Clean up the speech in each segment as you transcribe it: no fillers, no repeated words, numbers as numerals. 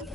Well,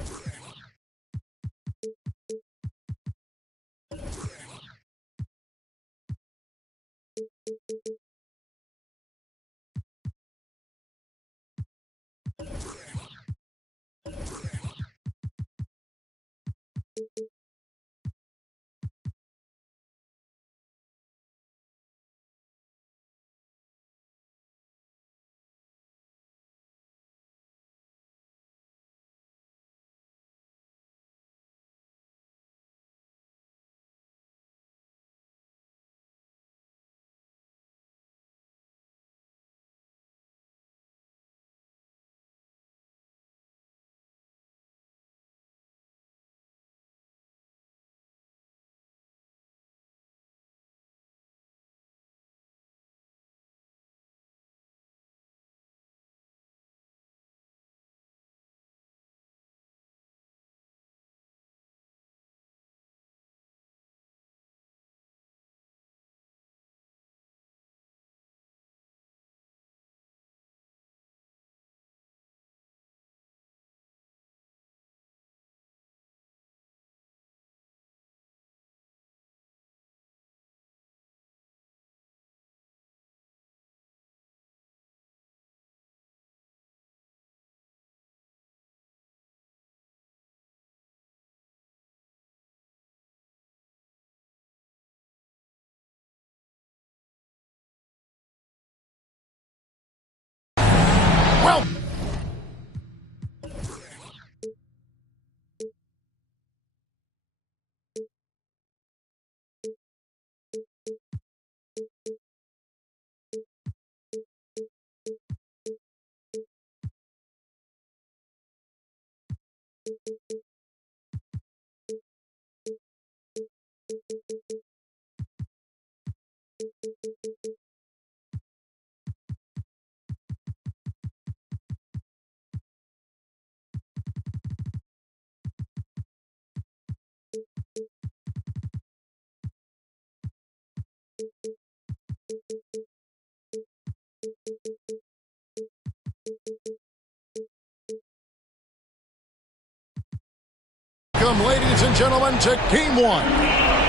welcome, ladies and gentlemen, to Game 1.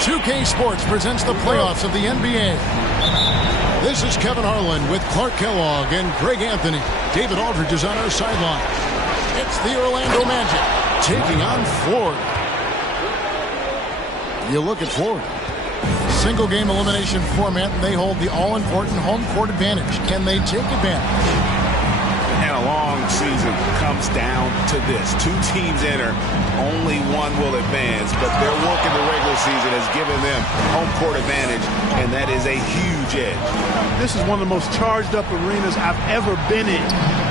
2K Sports presents the playoffs of the NBA. This is Kevin Harlan with Clark Kellogg and Greg Anthony. David Aldridge is on our sideline. It's the Orlando Magic taking on Florida. You look at Florida. Single game elimination format, and they hold the all-important home court advantage. Can they take advantage? And a long season comes down to this. Two teams enter, only one will advance, but their work in the regular season has given them home court advantage, and that is a huge edge. This is one of the most charged up arenas I've ever been in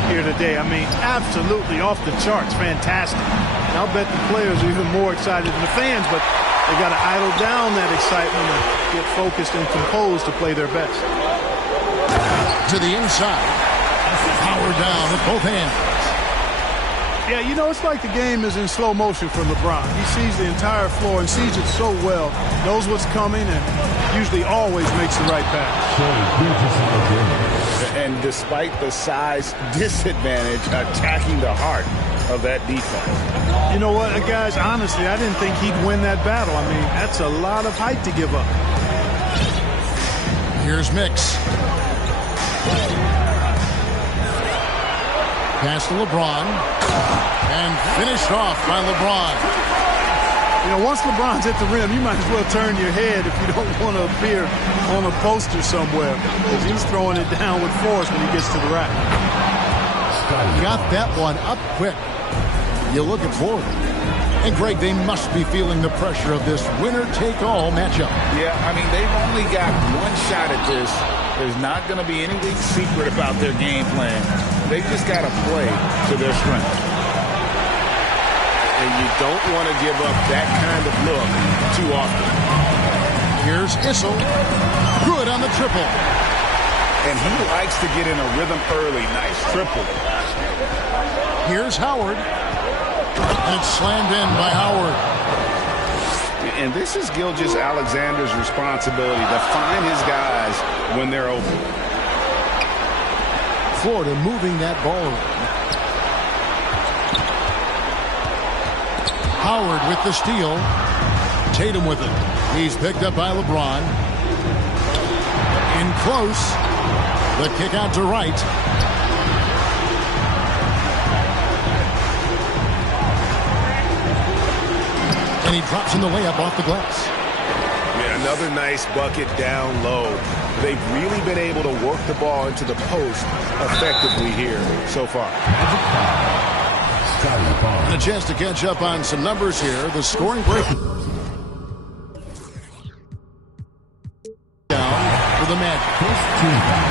here today. I mean, absolutely off the charts. Fantastic. And I'll bet the players are even more excited than the fans, but they got to idle down that excitement and get focused and composed to play their best. To the inside. Power down with both hands. Yeah, you know, it's like the game is in slow motion for LeBron. He sees the entire floor and sees it so well, knows what's coming, and usually always makes the right pass. And despite the size disadvantage, attacking the heart of that defense. You know what, guys, honestly, I didn't think he'd win that battle. I mean, that's a lot of height to give up. Here's Mix. Pass to LeBron. And finished off by LeBron. You know, once LeBron's at the rim, you might as well turn your head if you don't want to appear on a poster somewhere, because he's throwing it down with force when he gets to the rack. Got that one up quick. You look at Florida. And, Greg, they must be feeling the pressure of this winner-take-all matchup. Yeah, I mean, they've only got one shot at this. There's not going to be anything secret about their game plan. They just got to play to their strength. And you don't want to give up that kind of look too often. Here's Issel. Good on the triple. And he likes to get in a rhythm early. Nice triple. Here's Howard. And it's slammed in by Howard. And this is Gilgeous-Alexander's responsibility to find his guys when they're open. Florida moving that ball around. Howard with the steal. Tatum with it. He's picked up by LeBron. In close. The kick out to Wright. And he drops in the layup off the glass. Yeah, another nice bucket down low. They've really been able to work the ball into the post effectively here so far. And a chance to catch up on some numbers here. The scoring break down for the Magic.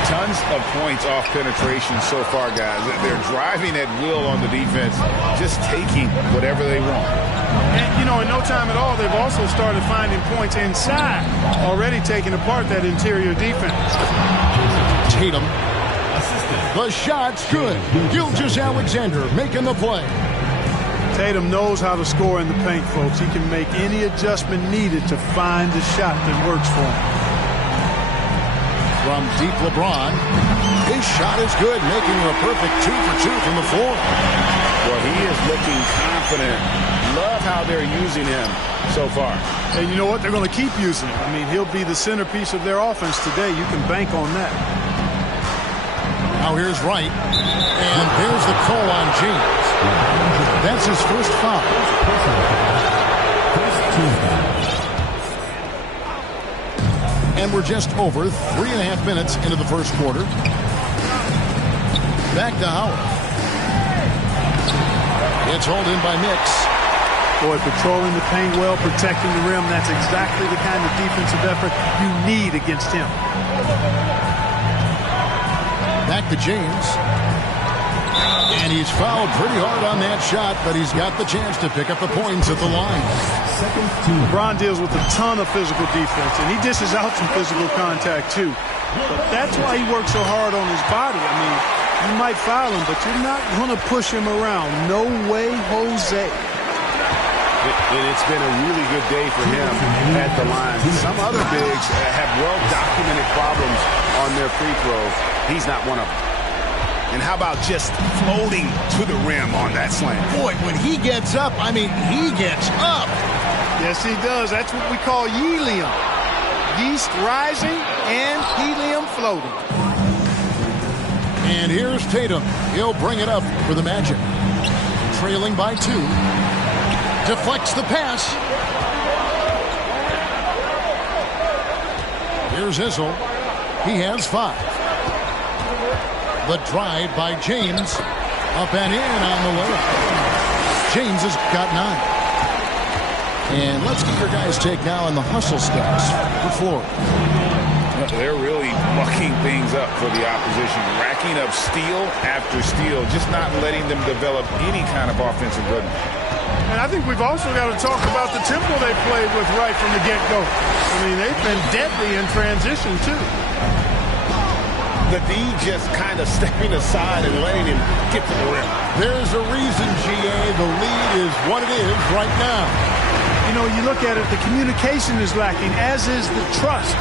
Tons of points off penetration so far, guys. They're driving at will on the defense, just taking whatever they want. And, you know, in no time at all, they've also started finding points inside, already taking apart that interior defense. Tatum. The shot's good. Gilgeous-Alexander making the play. Tatum knows how to score in the paint, folks. He can make any adjustment needed to find the shot that works for him. From deep LeBron. His shot is good, making a perfect 2 for 2 from the floor. Well, he is looking confident. Love how they're using him so far. And you know what? They're going to keep using him. I mean, he'll be the centerpiece of their offense today. You can bank on that. Now here's Wright. And there's the call on James. That's his first foul. And we're just over 3.5 minutes into the first quarter. Back to Howard. It's hauled in by Mix. Boy, patrolling the paint well, protecting the rim. That's exactly the kind of defensive effort you need against him. Back to James. And he's fouled pretty hard on that shot, but he's got the chance to pick up the points at the line. LeBron deals with a ton of physical defense, and he dishes out some physical contact, too. But that's why he works so hard on his body. I mean, you might foul him, but you're not going to push him around. No way, Jose. And it's been a really good day for him at the line. Some other bigs have well-documented problems on their free throws. He's not one of them. And how about just floating to the rim on that slam? Boy, when he gets up, I mean, he gets up. Yes, he does. That's what we call helium. Yeast rising and helium floating. And here's Tatum. He'll bring it up for the Magic. Trailing by 2. Deflects the pass. Here's Issel. He has 5. The drive by James. Up and in on the layup. James has got 9. And let's get your guys' take now on the hustle stats for Florida. They're really mucking things up for the opposition. Racking up steal after steal. Just not letting them develop any kind of offensive rhythm. And I think we've also got to talk about the tempo they played with right from the get-go. I mean, they've been deadly in transition, too. The D just kind of stepping aside and letting him get to the rim. There's a reason, GA, the lead is what it is right now. You know, you look at it, the communication is lacking, as is the trust.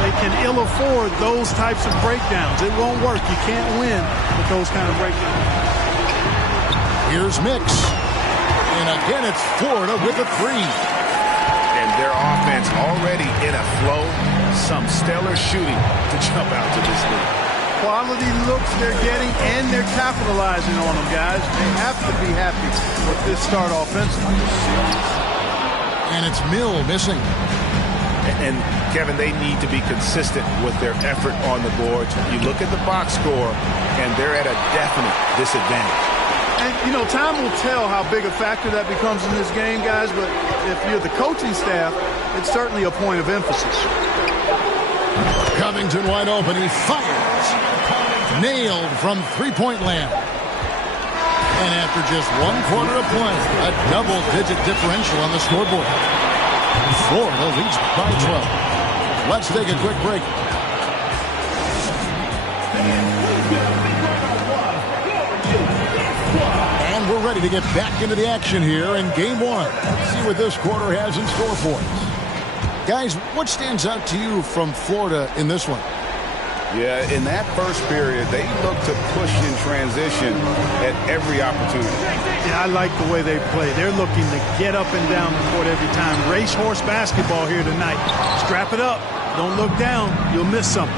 They can ill afford those types of breakdowns. It won't work. You can't win with those kind of breakdowns. Here's Mix. And again, it's Florida with a 3. And their offense already in a flow. Some stellar shooting to jump out to this lead. Quality looks they're getting, and they're capitalizing on them, guys. They have to be happy with this start offensively. And it's Mill missing. And, Kevin, they need to be consistent with their effort on the boards. You look at the box score, and they're at a definite disadvantage. And, you know, time will tell how big a factor that becomes in this game, guys, but if you're the coaching staff, it's certainly a point of emphasis. Covington wide open. He fires. Nailed from three-point land. And after just 1 quarter of play, a double-digit differential on the scoreboard. Florida leads by 12. Let's take a quick break. And we're ready to get back into the action here in Game 1. Let's see what this quarter has in store for us. Guys, what stands out to you from Florida in this one? Yeah, in that first period, they looked to push in transition at every opportunity. Yeah, I like the way they play. They're looking to get up and down the court every time. Racehorse basketball here tonight. Strap it up. Don't look down. You'll miss something.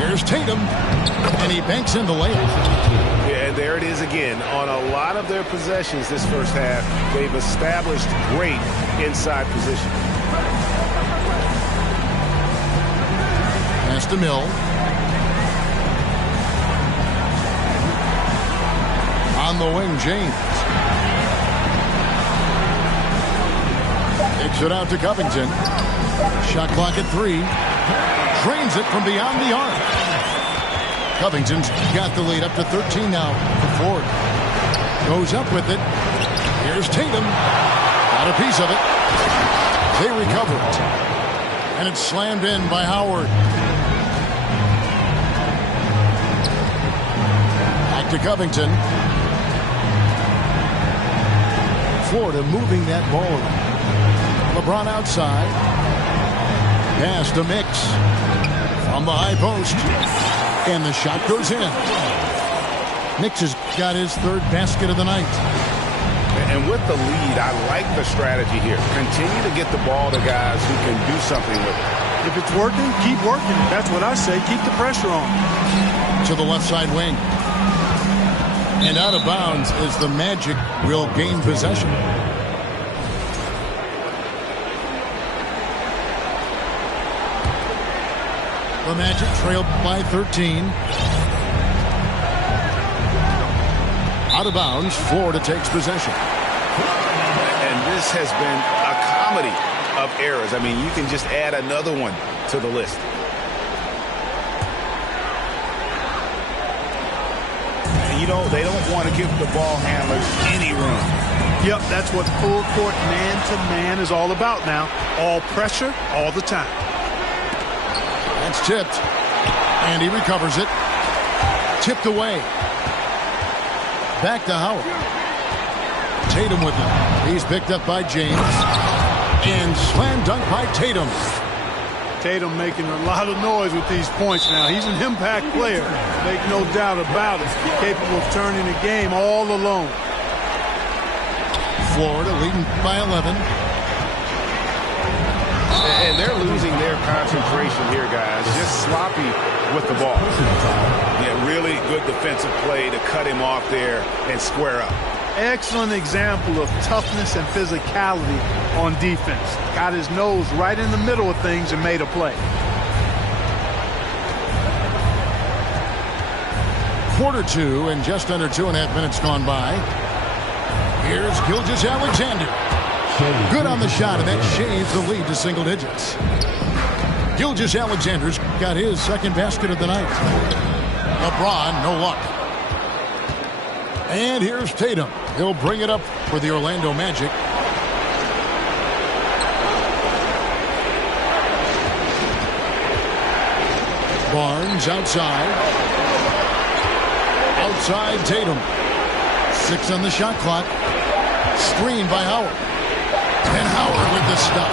Here's Tatum, and he banks in the layup. Yeah, and there it is again. On a lot of their possessions this first half, they've established great inside position. Pass to Mill. On the wing, James. Kicks it out to Covington. Shot clock at 3. Drains it from beyond the arc. Covington's got the lead up to 13 now for Ford. Goes up with it. Here's Tatum. Got a piece of it. They recover it. And it's slammed in by Howard. Back to Covington. Florida moving that ball around. LeBron outside. Pass to Mix. From the high post. And the shot goes in. Mix has got his third basket of the night. And with the lead, I like the strategy here. Continue to get the ball to guys who can do something with it. If it's working, keep working. That's what I say. Keep the pressure on. To the left side wing. And out of bounds is the Magic. Will gain possession. The Magic trail by 13. Out of bounds, Florida takes possession. And this has been a comedy of errors. I mean, you can just add another one to the list. And you know, they don't want to give the ball handlers any room. Yep, that's what full court man-to-man is all about now. All pressure, all the time. That's tipped. And he recovers it. Tipped away. Back to Howard. Tatum with it. He's picked up by James. And slam dunk by Tatum. Tatum making a lot of noise with these points now. He's an impact player. Make no doubt about it. Capable of turning the game all alone. Florida leading by 11. And they're losing their concentration here, guys. Just sloppy with the ball. Yeah, really good defensive play to cut him off there and square up. Excellent example of toughness and physicality on defense. Got his nose right in the middle of things and made a play. Quarter 2 and just under 2.5 minutes gone by. Here's Gilgeous-Alexander. Good on the shot, and that shaves the lead to single digits. Gilgeous-Alexander's got his second basket of the night. LeBron, no luck. And here's Tatum. He'll bring it up for the Orlando Magic. Barnes outside. Outside Tatum. 6 on the shot clock. Screen by Howard. And Howard with the stuff.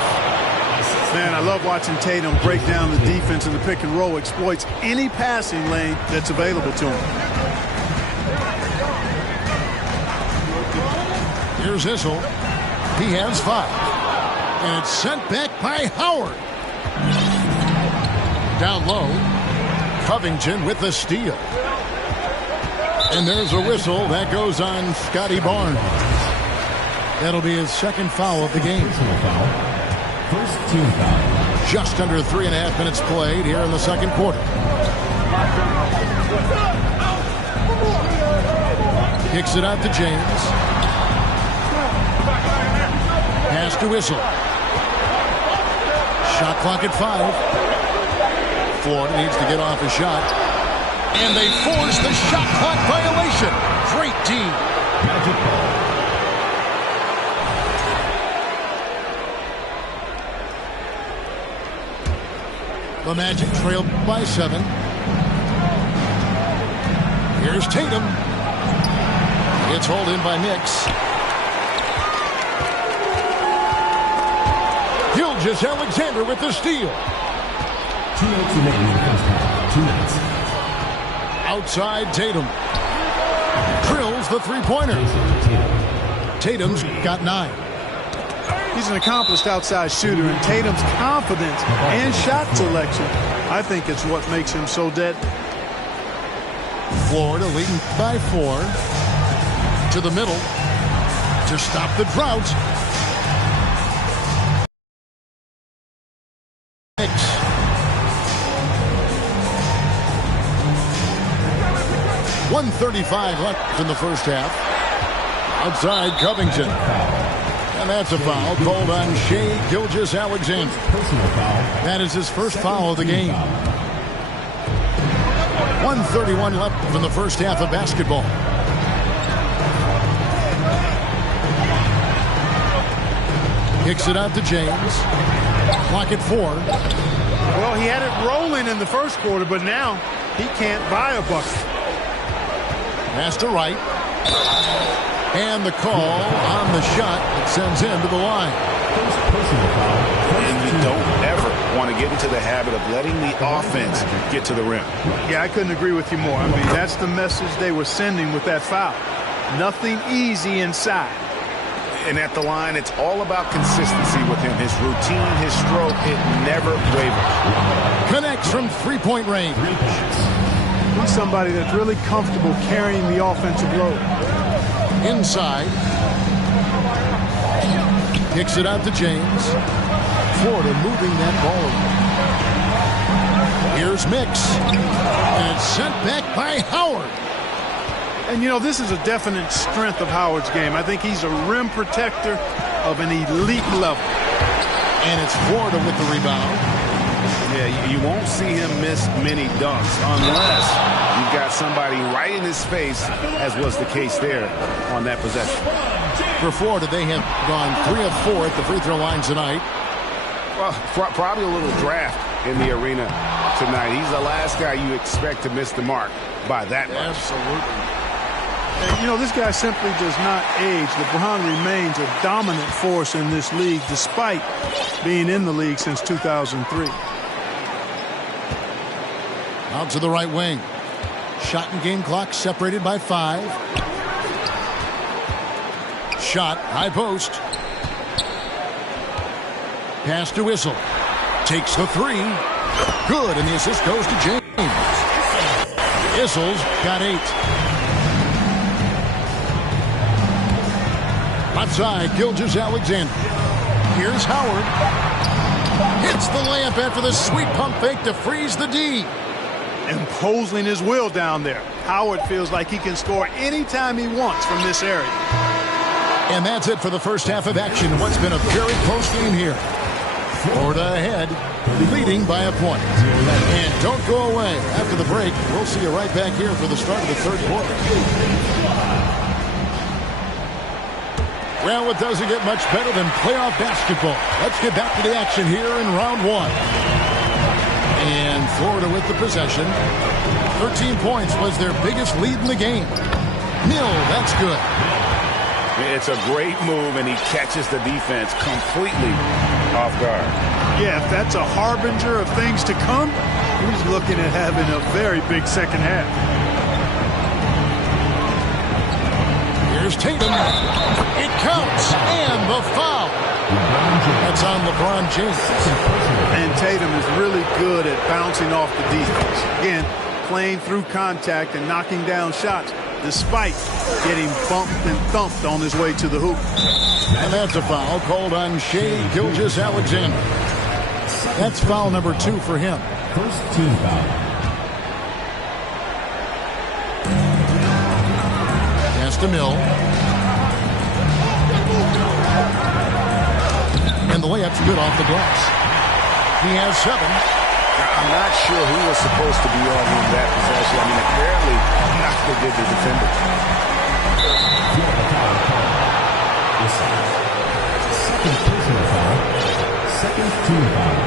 Man, I love watching Tatum break down the defense in the pick and roll. Exploits any passing lane that's available to him. Here's Issel. He has 5. And it's sent back by Howard. Down low. Covington with the steal. And there's a whistle. That goes on Scotty Barnes. That'll be his second foul of the game. First team foul. Just under 3.5 minutes played here in the second quarter. Kicks it out to James. Pass to Issel. Shot clock at 5. Florida needs to get off a shot. And they force the shot clock violation. Great team. Magic ball. The Magic trail by 7. Here's Tatum. It's hauled in by Nix. Gilgeous-Alexander with the steal. 2 minutes remaining in the first half. 2 minutes. Outside Tatum. Drills the three-pointer. Tatum's got 9. He's an accomplished outside shooter, and Tatum's confidence and shot selection, I think it's what makes him so deadly. Florida leading by 4. To the middle to stop the drought. 1:35 left in the first half. Outside Covington. And that's a foul called on Shai Gilgeous-Alexander. That is his first foul of the game. 1:31 left in the first half of basketball. Kicks it out to James. Clock at 4. Well, he had it rolling in the first quarter, but now he can't buy a bucket. Pass to Wright. And the call on the shot that sends him to the line. And you don't ever want to get into the habit of letting the offense get to the rim. Yeah, I couldn't agree with you more. I mean, that's the message they were sending with that foul. Nothing easy inside. And at the line, it's all about consistency with him. His routine, his stroke, it never wavers. Connects from three-point range. He's somebody that's really comfortable carrying the offensive load. Inside. Kicks it out to James. Florida moving that ball. Here's Mix. And it's sent back by Howard. And, you know, this is a definite strength of Howard's game. I think he's a rim protector of an elite level. And it's Florida with the rebound. Yeah, you won't see him miss many dunks unless you've got somebody right in his face, as was the case there on that possession. For Florida, they have gone 3 of 4 at the free throw line tonight. Well, probably a little draft in the arena tonight. He's the last guy you expect to miss the mark by that much. Absolutely. And, you know, this guy simply does not age. LeBron remains a dominant force in this league despite being in the league since 2003. Out to the right wing. Shot and game clock separated by 5. Shot, high post. Pass to Whistle. Takes the 3. Good, and the assist goes to James. Whistle's got 8. Outside, Gilgeous-Alexander. Here's Howard. Hits the layup after the sweet pump fake to freeze the D. Imposing his will down there. Howard feels like he can score anytime he wants from this area. And that's it for the first half of action. What's been a very close game here. Florida ahead, leading by a point. And don't go away. After the break, we'll see you right back here for the start of the third quarter. Well, it doesn't get much better than playoff basketball. Let's get back to the action here in round 1. And Florida with the possession. 13 points was their biggest lead in the game. Mill, that's good. It's a great move, and he catches the defense completely off guard. Yeah, if that's a harbinger of things to come, he's looking at having a very big second half. Here's Tatum. It counts, and the foul. That's on LeBron James. And Tatum is really good at bouncing off the defense. Again, playing through contact and knocking down shots, despite getting bumped and thumped on his way to the hoop. And that's a foul called on Shai Gilgeous-Alexander. That's foul number 2 for him. First team foul. Pass to Mill. And the layup's good off the glass. He has 7. I'm not sure who was supposed to be on him that possession. I mean, apparently not the good defender. Second personal foul. Second team foul.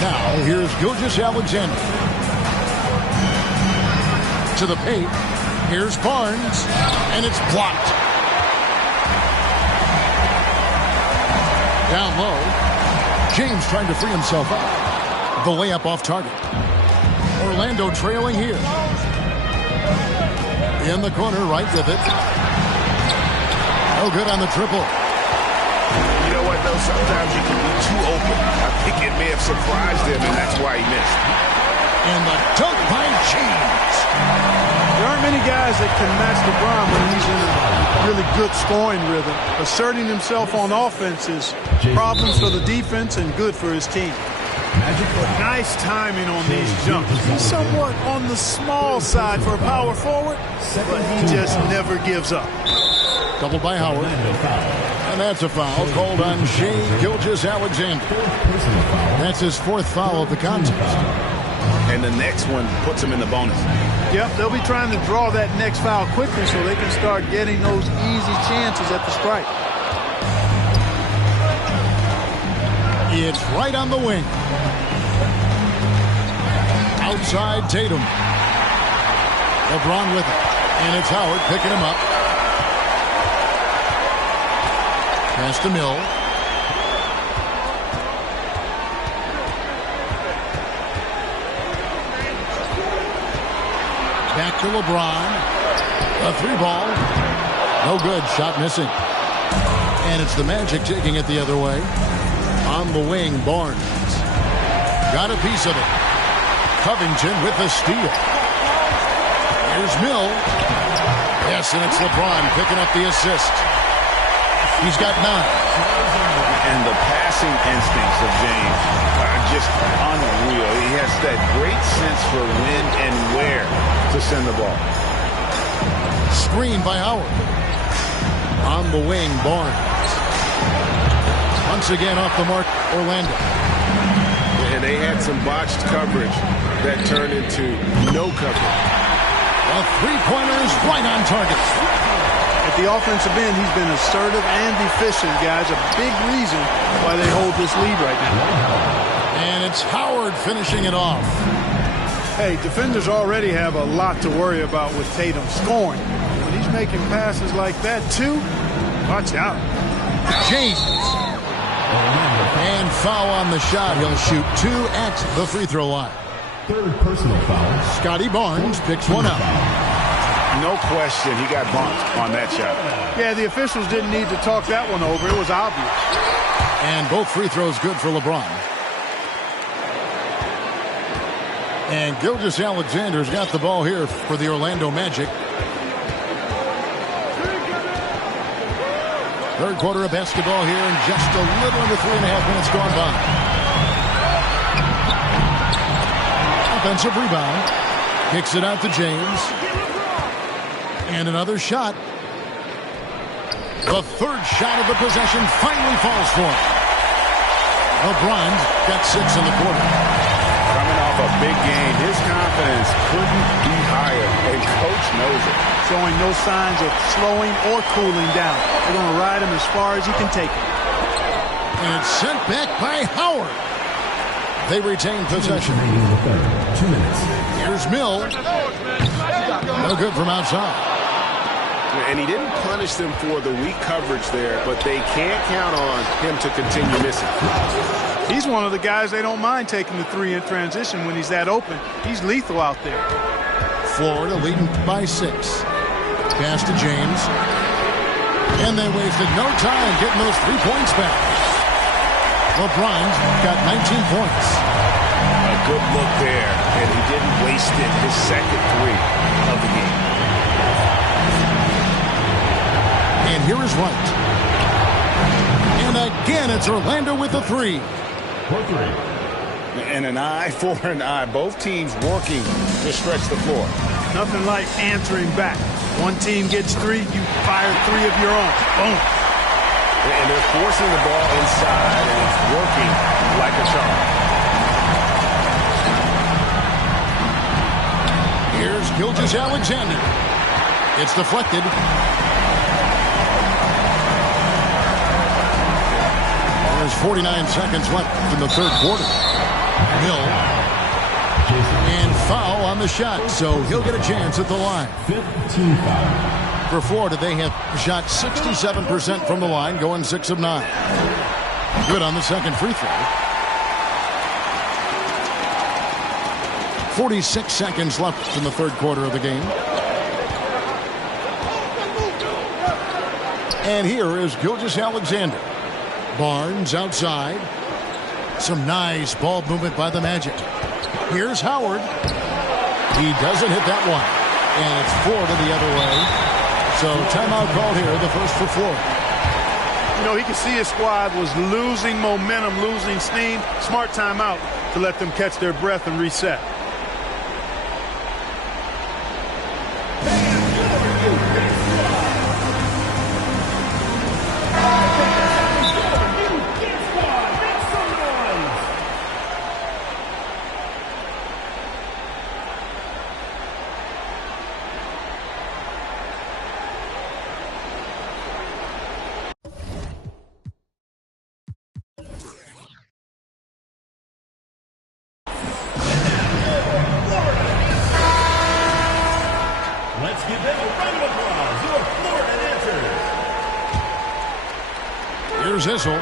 Now, here's Gilgeous-Alexander. To the paint. Here's Barnes. And it's blocked. Down low. James trying to free himself up. The layup off target. Orlando trailing here. In the corner, right with it. No good on the triple. You know what, though? Sometimes you can be too open. I think it may have surprised him, and that's why he missed. And the dunk by James. There aren't many guys that can match LeBron when he's in a really good scoring rhythm. Asserting himself on offense is problems for the defense and good for his team. Nice timing on these jumps. He's somewhat on the small side for a power forward, but he just never gives up. Doubled by Howard. And that's a foul called on Shai Gilgeous-Alexander. That's his fourth foul of the contest. And the next one puts him in the bonus. Yep, they'll be trying to draw that next foul quickly so they can start getting those easy chances at the strike. It's right on the wing. Outside Tatum. LeBron with it. And it's Howard picking him up. Pass to Mill. Back to LeBron. A three ball. No good. Shot missing. And it's the Magic taking it the other way. On the wing, Barnes. Got a piece of it. Covington with the steal. Here's Mill. Yes, and it's LeBron picking up the assist. He's got 9. And the passing instincts of James are just unreal. He has that great sense for when and where to send the ball. Screen by Howard. On the wing, Barnes. Once again off the mark, Orlando. And they had some botched coverage that turned into no coverage. A three-pointer is right on target. At the offensive end, he's been assertive and efficient, guys. A big reason why they hold this lead right now. And it's Howard finishing it off. Hey, defenders already have a lot to worry about with Tatum scoring. When he's making passes like that, too, watch out. James. And foul on the shot. He'll shoot 2 at the free throw line. Third personal foul. Scotty Barnes picks one up. No question, he got bumped on that shot. Yeah, the officials didn't need to talk that one over. It was obvious. And both free throws good for LeBron. And Gilgeous-Alexander's got the ball here for the Orlando Magic. Third quarter of basketball here, and just a little under 3.5 minutes gone by. Offensive rebound. Kicks it out to James. And another shot. The third shot of the possession finally falls for him. LeBron's got 6 in the quarter. Coming off a big game, his confidence couldn't be higher, and Coach knows it. Showing no signs of slowing or cooling down. They're going to ride him as far as he can take him. And it's sent back by Howard. They retain possession. 2 minutes. Here's Mill. No good from outside. And he didn't punish them for the weak coverage there, but they can't count on him to continue missing. He's one of the guys they don't mind taking the 3 in transition when he's that open. He's lethal out there. Florida leading by 6. Pass to James. And they wasted no time getting those 3 points back. LeBron's got 19 points. A good look there, and he didn't waste it. His second 3 of the game. And here is Wright. And again, it's Orlando with the 3. For 3. And an eye for an eye. Both teams working to stretch the floor. Nothing like answering back. One team gets 3, you fire 3 of your own. Boom. And they're forcing the ball inside, and it's working like a charm. Here's Gilgeous-Alexander. It's deflected. There's 49 seconds left in the third quarter. Mill. And foul on the shot, so he'll get a chance at the line. 15 foul. For Florida, they have shot 67% from the line, going 6 of 9. Good on the second free throw. 46 seconds left in the third quarter of the game. And here is Gilgeous-Alexander. Barnes outside. Some nice ball movement by the Magic. Here's Howard. He doesn't hit that one. And it's Ford the other way. So timeout called here, the first for Ford. You know, he could see his squad was losing momentum, losing steam. Smart timeout to let them catch their breath and reset. Let's give them a round of applause. Your Florida answers. Here's Issel.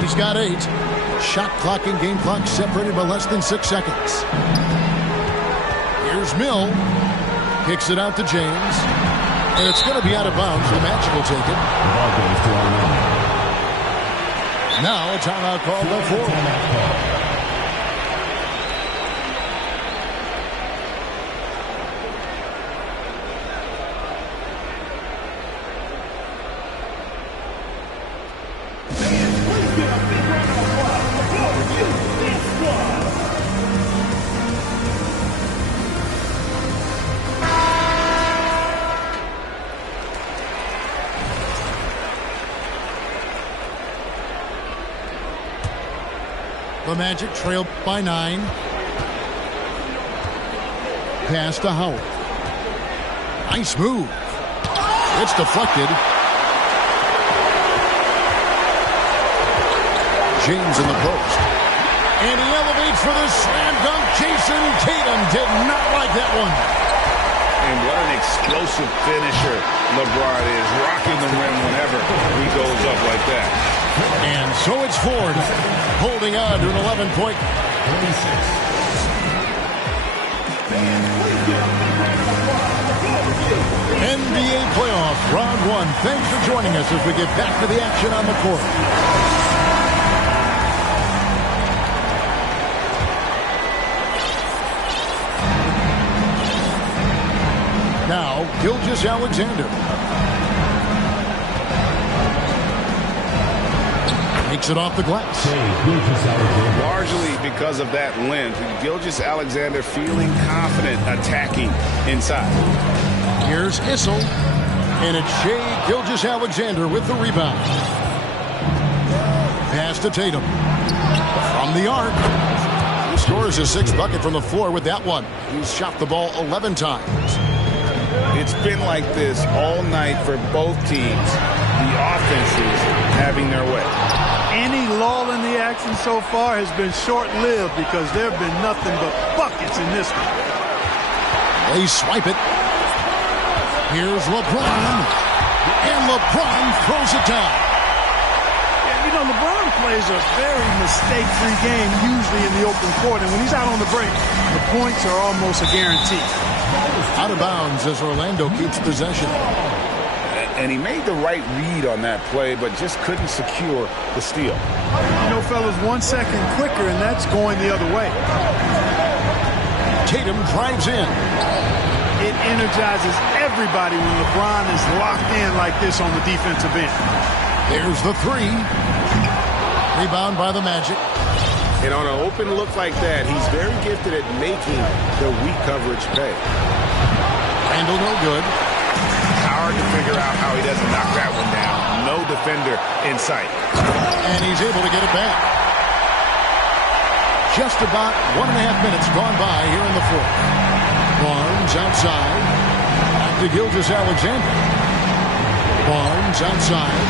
He's got 8. Shot clock and game clock separated by less than 6 seconds. Here's Mill. Kicks it out to James. And it's going to be out of bounds. The Magic will take it. The ball goes to our man. Now a timeout called by Ford. The Magic trail by 9. Pass to Howard. Nice move. It's deflected. James in the post. And he elevates for the slam dunk. Jason Tatum did not like that one. And what an explosive finisher LeBron is, rocking the rim whenever he goes up like that. And so it's Ford holding on to an 11-point. NBA playoffs, round 1. Thanks for joining us as we get back to the action on the court. Now, Gilgeous-Alexander. Takes it off the glass. Largely because of that length, Gilgeous-Alexander feeling confident attacking inside. Here's Issel. And it's Shai Gilgeous-Alexander with the rebound. Pass to Tatum. From the arc. He scores his 6th bucket from the floor with that one. He's shot the ball 11 times. It's been like this all night for both teams. The offenses having their way. Any lull in the action so far has been short-lived because there have been nothing but buckets in this one. They swipe it. Here's LeBron. And LeBron throws it down. Yeah, you know, LeBron plays a very mistake-free game usually in the open court. And when he's out on the break, the points are almost a guarantee. Out of bounds as Orlando keeps possession. And he made the right read on that play, but just couldn't secure the steal. You know, fellas, 1 second quicker, and that's going the other way. Tatum drives in. It energizes everybody when LeBron is locked in like this on the defensive end. There's the 3. Rebound by the Magic. And on an open look like that, he's very gifted at making the weak coverage pay. Handle no good. Hard to figure out how he doesn't knock that one down. No defender in sight. And he's able to get it back. Just about 1.5 minutes gone by here in the fourth. Barnes outside. Back to Gilgeous-Alexander. Barnes outside.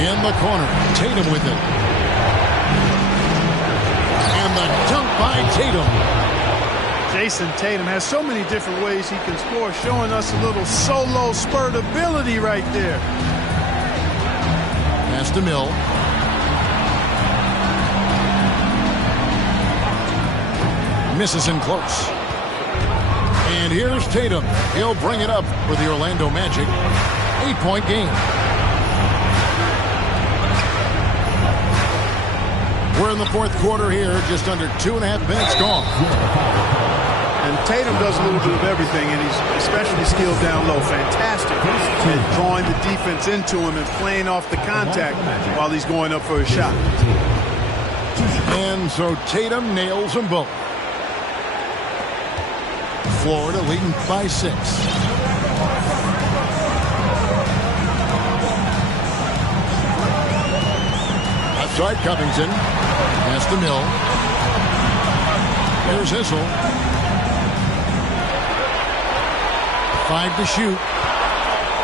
In the corner. Tatum with it. And the dunk by Tatum. Jason Tatum has so many different ways he can score, showing us a little solo spurt ability right there. Pass to Mill. Misses in close. And here's Tatum. He'll bring it up for the Orlando Magic. 8-point game. We're in the fourth quarter here. Just under 2.5 minutes gone. And Tatum does a little bit of everything, and he's especially skilled down low. Fantastic at drawing the defense into him and playing off the contact while he's going up for a shot. And so Tatum nails them both. Florida leading by 6. Outside Covington. Pass to Mill. Here's Issel. 5 to shoot.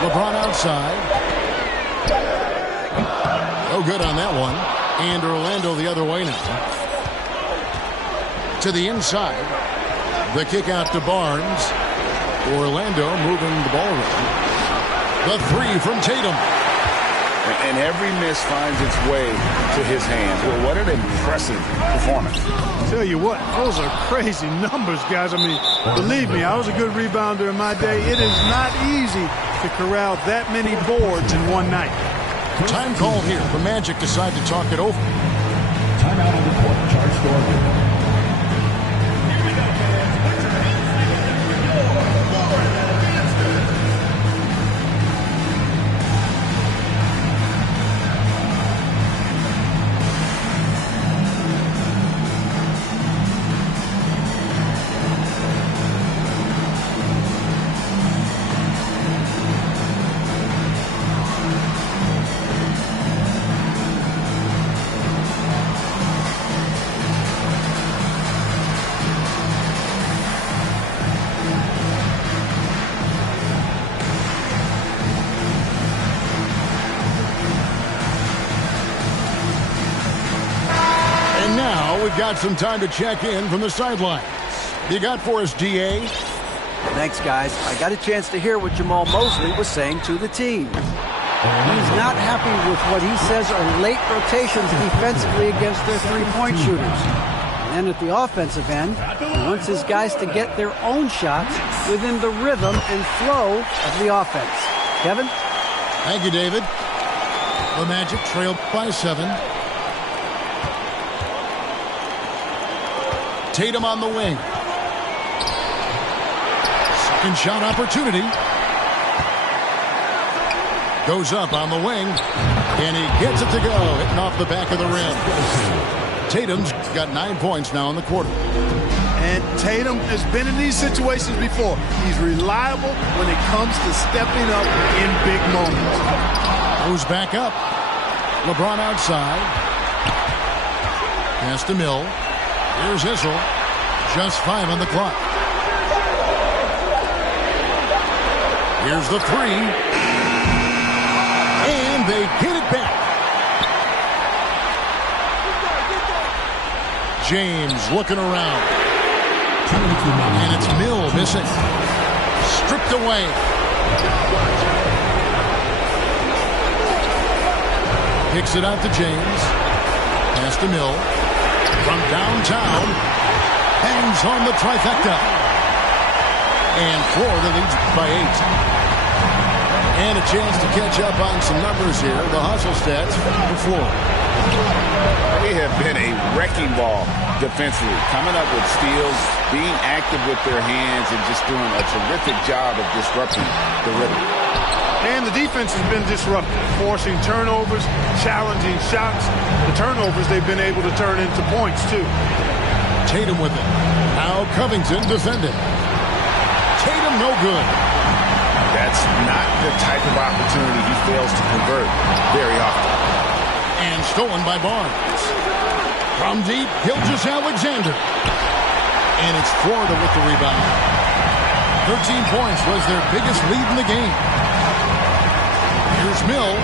LeBron outside. No good on that one. And Orlando the other way now. To the inside. The kick out to Barnes. Orlando moving the ball around. The 3 from Tatum. And every miss finds its way to his hands. Well, what an impressive performance. Tell you what, those are crazy numbers, guys. I mean, believe me, I was a good rebounder in my day. It is not easy to corral that many boards in one night. Time called here. The Magic decide to talk it over. Timeout on the court. Charge score. Got some time to check in from the sidelines. You got for us, DA? Thanks, guys. I got a chance to hear what Jamal Mosley was saying to the team. He's not happy with what he says are late rotations defensively against their three-point shooters. And then at the offensive end, he wants his guys to get their own shots within the rhythm and flow of the offense. Kevin? Thank you, David. The Magic trailed by 7. Tatum on the wing. Second shot opportunity. Goes up on the wing. And he gets it to go. Hitting off the back of the rim. Tatum's got 9 points now in the quarter. And Tatum has been in these situations before. He's reliable when it comes to stepping up in big moments. Goes back up. LeBron outside. Pass to Mill. Here's Issel. Just 5 on the clock. Here's the 3. And they get it back. James looking around. And it's Mill missing. Stripped away. Kicks it out to James. Pass to Mill. From downtown, hangs on the trifecta. And Florida leads by 8. And a chance to catch up on some numbers here. The hustle stats for Florida. They have been a wrecking ball defensively, coming up with steals, being active with their hands, and just doing a terrific job of disrupting the rhythm. And the defense has been disruptive, forcing turnovers, challenging shots. The turnovers they've been able to turn into points, too. Tatum with it. Now Covington defending. Tatum no good. That's not the type of opportunity he fails to convert very often. And stolen by Barnes. From deep, Gilgeous-Alexander. And it's Florida with the rebound. 13 points was their biggest lead in the game. Here's Mill.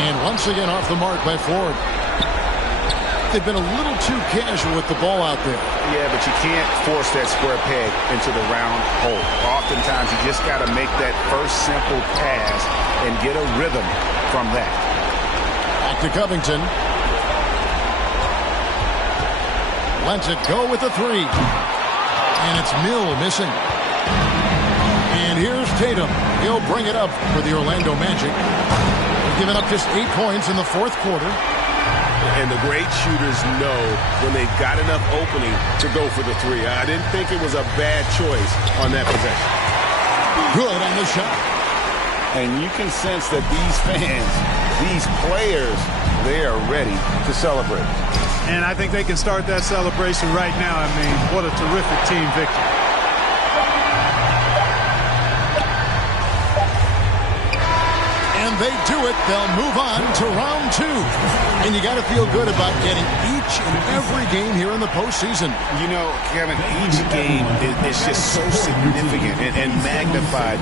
And once again off the mark by Florida. they've been a little too casual with the ball out there. Yeah, but you can't force that square peg into the round hole. Oftentimes, you just got to make that first simple pass and get a rhythm from that. Back to Covington. Lets it go with the three. And it's Mill missing. And here's Tatum. He'll bring it up for the Orlando Magic. They've given up just 8 points in the fourth quarter. And the great shooters know when they've got enough opening to go for the three. I didn't think it was a bad choice on that possession. Good on the shot. And you can sense that these fans, these players, they are ready to celebrate. And I think they can start that celebration right now. I mean, what a terrific team victory. And they do it. They'll move on to round 2. And you got to feel good about getting each and every game here in the postseason. You know, Kevin, each game is just so significant and magnified.